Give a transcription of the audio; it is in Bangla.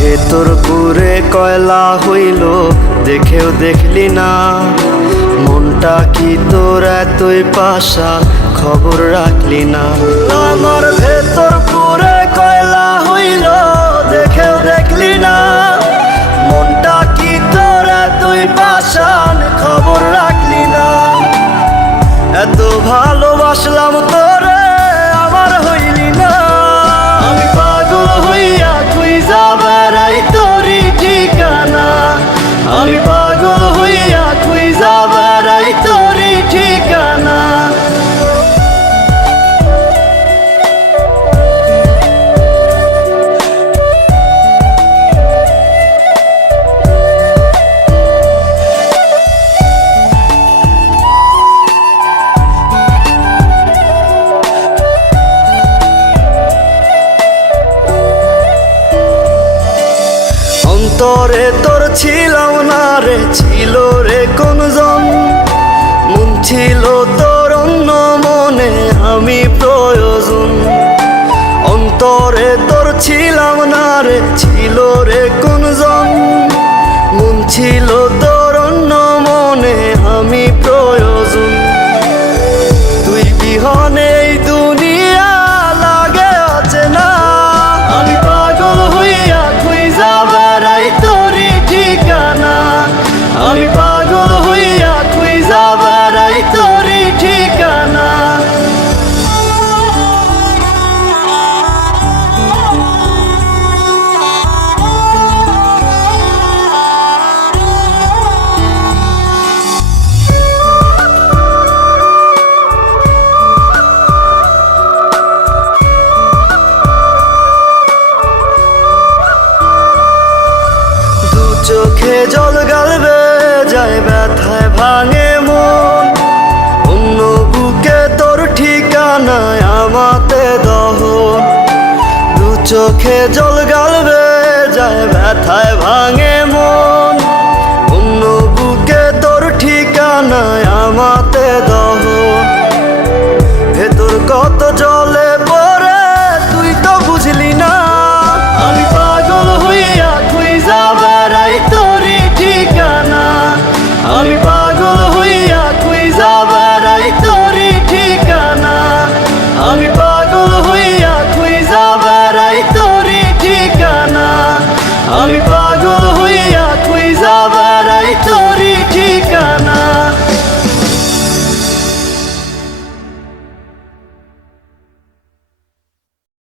ভেতর পুরে কয়লা হইল দেখেও দেখলি না, মনটা কি তোর এতই পাষাণ খবর রাখলি না। আমার ভেতর পুরে কয়লা হইল দেখেও দেখলি না, মনটা কি তোর এতই পাষাণ খবর রাখলি না। এত ভালোবাসলাম তোরে আমার হইলি না, আমি পাগল হইয়া খুঁজা বেড়াই তোরই ঠিকানা, আমি পাগল হইয়া খুঁজা বেড়াই তোরই ঠিকানা। অন্তরে তোর ছিলাম না রে, ছিল রে কোনজন, মন ছিল তোর অন্য মনে আমি প্রয়োজন। অন্তরে তোর ছিলাম না রে, ছিল রে কোনজন, মন ছিল তোর অন্য মনে আমি প্রয়োজন। তুই বিহনে এই দুনিয়া লাগে আছে না, আমি পাগল হইয়া খুঁজা বেড়াই তোরই ঠিকানা, আমি পাগল হইয়া খুঁজা বেড়াই তোরই ঠিকানা। চোখে জল গালবে যায় ব্যথায় ভাঙে মন, অন্য বুকে তোর ঠিকানায় আমাতে দহন। দু চোখে জল গালবে যায় ব্যথায় ভাঙে মন, অন্য বুকে তোর ঠিকানায় আমাতে দহন। ভেতর কত